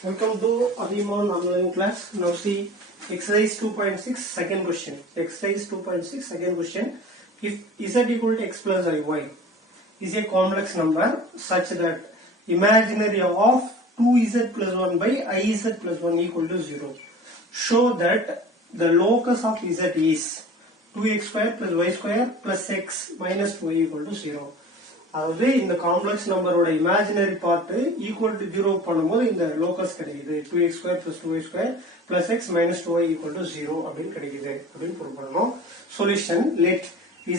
Welcome to Abhiman online class. Now see exercise 2.6 second question. Exercise 2.6 second question. If z equal to x plus iy is a complex number such that imaginary of 2z plus 1 by iz plus 1 equal to 0. Show that the locus of z is 2x square plus y square plus x minus 2y equal to 0. அதாவது இந்த complex நம்பரோட imaginary part equal to 0 பண்ணும்போது இந்த locus கிடைக்குது 2x square plus 2y square plus x minus 2y equal to 0 அப்படின்னு கிடைக்குது அப்படின்னு prove பண்ணணும். Solution let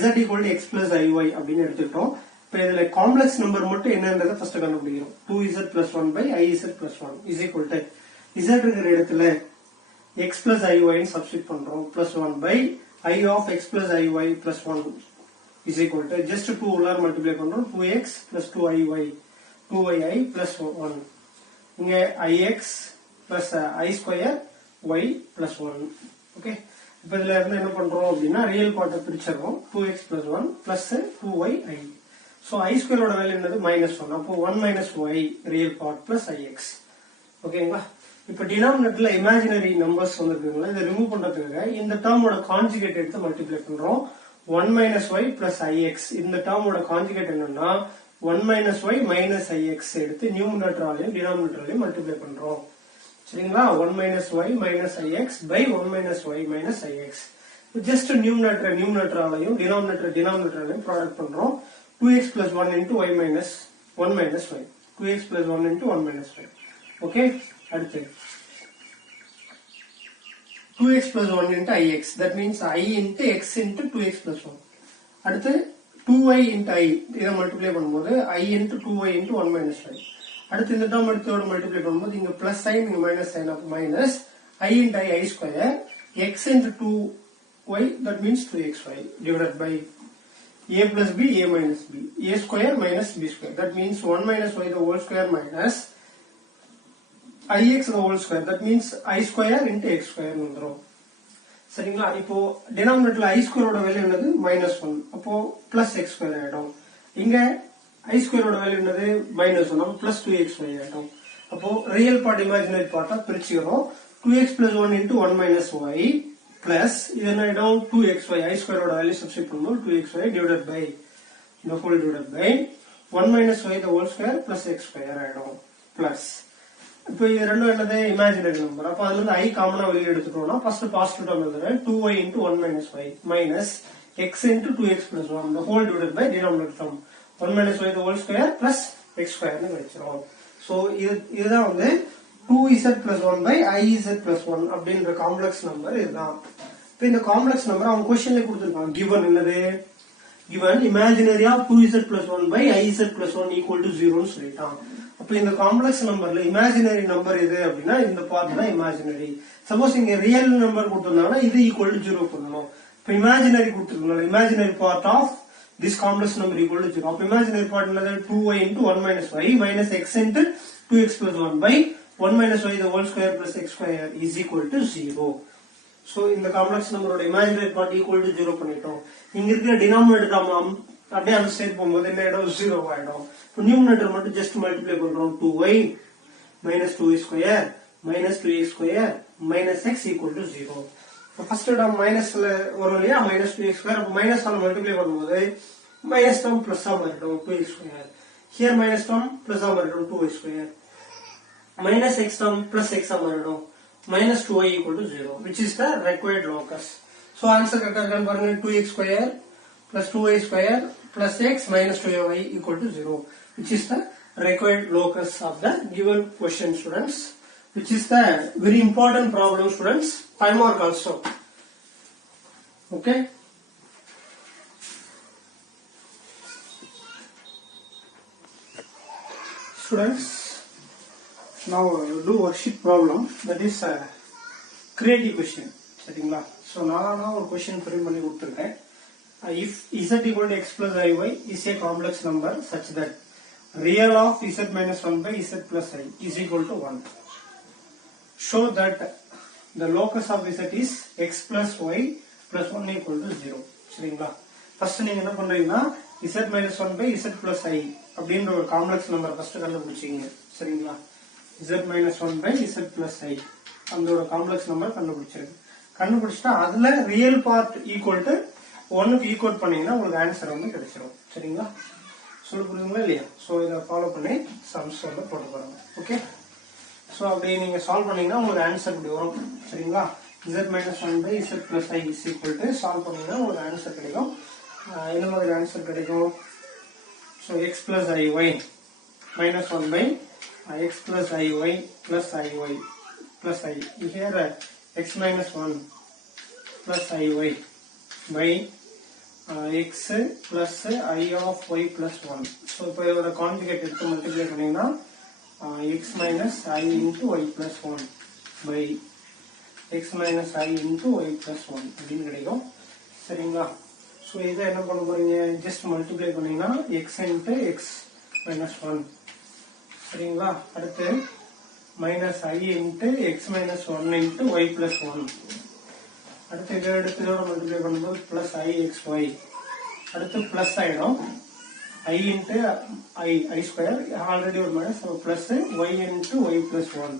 z equal to x plus iy அப்படின்னு எடுத்துக்கிட்டோம். இப்போ இதுல காம்ப்ளெக்ஸ் நம்பர் மட்டும் என்னன்றதை ஃபர்ஸ்ட் கண்டுபிடிக்கிறோம். 2z plus 1 by iz plus 1 is equal to z இருக்கிற இடத்துல x plus iy ன்னு சப்ஸ்டிட் பண்றோம் plus 1 by I of x plus iy plus 1 is equal to just 2 உள்ளார மல்டிப்ளை பண்றோம் 2x plus 2iy 2yi plus 1 இங்க ix plus I square y plus 1 okay. இப்போ இதுல இருந்து என்ன பண்றோம் அப்படின்னா ரியல் பார்ட்டை பிரிச்சறோம் 2x plus 1 plus 2yi. So I square ஓட வேல்யூ என்னது -1. அப்போ 1 minus y real part plus ix. ஓகேங்களா? இப்போ டினாமினேட்டர்ல இமேஜினரி நம்பர்ஸ் வந்திருக்குங்களா, இதை ரிமூவ் பண்றதுக்காக இந்த டேர்மோட கான்ஜுகேட் எடுத்து மல்டிப்ளை பண்றோம் 1 minus y plus ix. இந்த டேர்மோட கான்ஜுகேட் என்னன்னா 1 minus y minus ix எடுத்து நியூமரேட்டராலையும் டினாமினேட்டராலையும் மல்டிப்ளை பண்றோம். சரிங்களா? 1 minus y minus ix by 1 minus y minus ix. Just நியூமரேட்டராலையும் டினாமினேட்டராலையும் ப்ராடக்ட் பண்றோம் 2x plus 1 into y minus 1 minus y. 2x plus 1 into 1 minus y. Okay. அடுத்து 2x plus 1 into ix. That means I into x into 2x plus 1. அடுத்து 2y into I. இதை multiply பண்ணும்போது I into 2y into 1 minus y. அடுத்து இந்த term எடுத்தோட multiply பண்ணும்போது இங்க plus sign இங்க minus sign of minus I into I square x into 2y. That means 2xy divided by a plus b a minus b. a square minus b square. That means 1 minus y the whole square minus ix the whole square. That means I square into x square வந்துரும். சரிங்களா? இப்போ டினாமினேட்டர்ல I square ஓட value என்னது -1. அப்போ plus x square ஆயிடும். இங்க I square ஓட value என்னது -1. அப்போ plus 2xy ஆயிடும். அப்போ ரியல் பார்ட் இமேஜினரி பார்ட்டா பிரிச்சுக்கிறோம் 2x plus 1 into 1 minus y plus இது என்ன ஆயிடும் 2xy. I square ஓட வேல்யூ சப்ஸ்டிட் பண்ணும்போது 2xy divided by the whole divided by 1 minus y the whole square plus x square ஆயிடும் plus. இப்போ இது ரெண்டும் என்னது இமேஜினரி நம்பர். அப்ப அதுல இருந்து I காமனா வெளிய எடுத்துட்டோம்னா ஃபர்ஸ்ட் பாசிட்டிவ் டேர்ம் எழுதுறேன் 2y into 1 minus y minus x into 2x plus 1 the whole divided by denominator term 1 minus y the whole square plus x square னு வெச்சிரோம். சோ இதுதான் வந்து 2z plus 1 by iz plus 1 அப்படிங்கற complex number இதுதான். இப்போ இந்த complex number அவங்க क्वेश्चनல கொடுத்திருக்காங்க. given என்னது given imaginary of 2z plus 1 by iz plus 1 equal to 0 னு சொல்லிட்டான். அப்ப இந்த காம்ப்ளெக்ஸ் நம்பர்ல இமேஜினரி நம்பர் எது அப்படின்னா இந்த பார்ட் தான் இமேஜினரி. சப்போஸ் இங்க ரியல் நம்பர் கொடுத்திருந்தாங்கன்னா இது ஈக்குவல் டு 0 பண்ணணும். இப்ப இமேஜினரி கொடுத்திருக்கனால imaginary part of this complex number equal to 0. அப்ப இமேஜினரி பார்ட் என்னது 2y into 1 minus y minus x into 2x plus 1 by 1 minus y the whole square plus x square is equal to 0. So இந்த complex நம்பரோட imaginary part equal to 0 பண்ணிட்டோம். இங்க இருக்கிற denominator அப்படியே அந்த side போகும்போது என்ன ஆயிடும் 0 ஆயிடும். இப்போ நியூமரேட்டர் மட்டும் ஜஸ்ட் மல்டிப்ளை பண்றோம் 2y minus 2y square minus 3x square minus x equal to 0. இப்போ ஃபர்ஸ்ட் டேர்ம் மைனஸ்ல வரும் இல்லையா minus 2x square. அப்போ மைனஸ் ஆல மல்டிப்ளை பண்ணும்போது மைனஸ் டேர்ம் பிளஸ் ஆ மாறிடும் 2x square. Here minus term plus ஆ மாறிடும் 2y square. Minus x term plus x ஆ மாறிடும் minus 2y equal to 0 which is the required locus. So answer கரெக்ட்டா இருக்கான்னு பாருங்க 2x square plus 2y square plus x minus 2y equal to 0 which is the required locus of the given question students, which is the very important problem students. 5 mark also. Okay. Students, now do worksheet problem, that is a creative question. சரிங்களா? So நான் ஒரு question frame பண்ணி கொடுத்திருக்கேன். If z equal to x plus iy is a complex number such that real of z minus 1 by z plus I is equal to 1. Show that the locus of z is x plus y plus 1 equal to 0. சரிங்களா? First நீங்க என்ன பண்றீங்கன்னா z minus 1 by z plus I அப்படின்ற ஒரு complex number first கண்டுபிடிச்சீங்க. சரிங்களா? z minus 1 by z plus I அதோட complex number கண்டுபிடிச்சிருக்கு. கண்டுபிடிச்சிட்டா அதுல ரியல் பார்ட் ஈக்குவல் டு 1க்கு ஈக்குவல் பண்ணீங்கன்னா உங்களுக்கு ஆன்சர் வந்து கிடைச்சிரும். சரிங்களா? சொல்ல புரியுதுங்களா இல்லையா? சோ இதை ஃபாலோ பண்ணி சம்ஸ் வந்து போட்டு போறாங்க. ஓகே, சோ அப்படி நீங்க சால்வ் பண்ணீங்கன்னா உங்களுக்கு ஆன்சர் இப்படி வரும். சரிங்களா? z minus 1 by z plus I is equal to solve பண்ணீங்கன்னா உங்களுக்கு ஆன்சர் கிடைக்கும். என்ன மாதிரி ஆன்சர் கிடைக்கும்? So x plus iy minus 1 by x plus iy plus iy plus I. Here x minus 1 plus iy by x plus I of y plus 1. So இப்போ இதோட conjugate எடுத்து multiply பண்ணீங்கன்னா x minus I into y plus 1 by x minus I into y plus 1 அப்படின்னு கிடைக்கும். சரிங்களா? So இதை என்ன பண்ண போறீங்க? ஜஸ்ட் மல்டிப்ளை பண்ணீங்கன்னா x into x minus 1. சரிங்களா? அடுத்து minus I into x minus 1 into y plus 1. அடுத்து இதை எடுத்து இதோட மல்டிப்ளை பண்ணும்போது பிளஸ் IXY. அடுத்து பிளஸ் ஆயிடும் I into I square already ஒரு minus plus y into y plus 1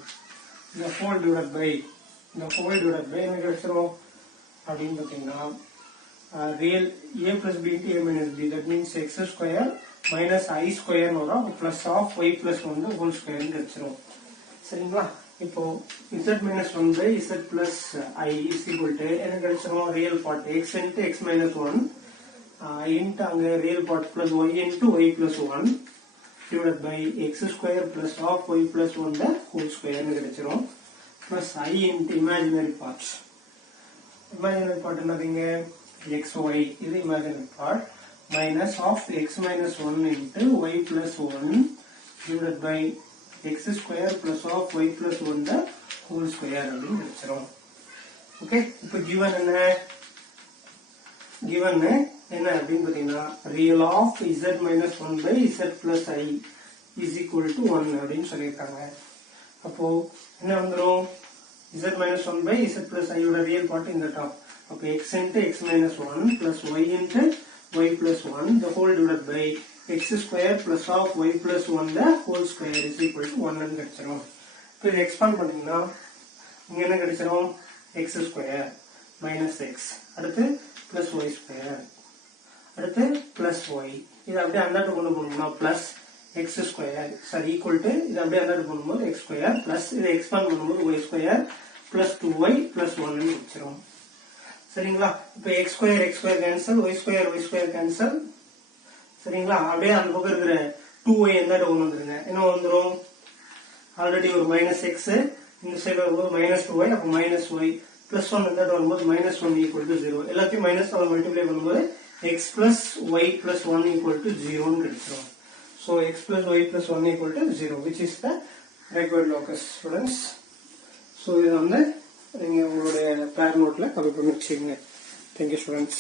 இந்த ஹோல் டிவைட் பை என்ன கிடைச்சிரும் அப்படின்னு பார்த்தீங்கன்னா real a plus b into a minus b, that means x square minus I square வரும் plus of y plus 1 the whole square கிடைச்சிரும். சரிங்களா? இப்போ z minus 1 by z plus I is equal to என்ன கிடைச்சிரும்? real part x into x minus 1 into அங்க real part plus y into y plus 1 divided by x square plus of y plus 1 the whole square கிடைச்சிரும் plus I into imaginary part. Imaginary part என்னதுங்க? xy இது imaginary part minus of x minus 1 into y plus 1 divided by x square plus of y plus 1 the whole square அப்படின்னு கிடைச்சிரும். Okay, இப்போ given என்ன அப்படின்னு பார்த்தீங்கன்னா real of z minus 1 by z plus I is equal to 1 அப்படின்னு சொல்லியிருக்காங்க. அப்போ என்ன வந்துரும்? z minus 1 by z plus I ஓட real part in the top. அப்போ x into x minus 1 plus y into y plus 1 the whole divided by x square plus of y plus 1 the whole square is equal to 1 ன்னு கிடைச்சிரும். இப்போ இதை expand பண்ணீங்கன்னா இங்க என்ன கிடைச்சிரும்? x square minus x அடுத்து plus y square அடுத்து plus y. இது அப்படியே அந்தாட்டு கொண்டு போகணும்னா plus x square sorry equal to இது அப்படியே அந்தாட்டு போகும்போது x square plus இதை எக்ஸ்பாண்ட் பண்ணும்போது y square plus 2y plus 1 ன்னு கிடைச்சிரும். சரிங்களா? இப்போ x square cancel y square cancel. சரிங்களா? அப்படியே அந்த பக்கம் இருக்கிற 2y எந்தாட்டு கொண்டு வந்துருங்க. என்ன வந்துரும்? ஆல்ரெடி ஒரு மைனஸ் x இந்த சைடு வரும்போது மைனஸ் 2y அப்போ மைனஸ் y பிளஸ் 1 எந்தாட்டு வரும்போது மைனஸ் 1 ஈக்குவல் டு 0. எல்லாத்தையும் மைனஸ் 1 மல்டிப்ளை பண்ணும்போது x plus y plus 1 equal to 0 ன்னு கிடைச்சிரும். So x plus y plus 1 equal to 0 which is the required locus students. So இது வந்து நீங்க உங்களுடைய பேர் நோட்ல காப்பி பண்ணி வச்சுக்கோங்க. Thank you students.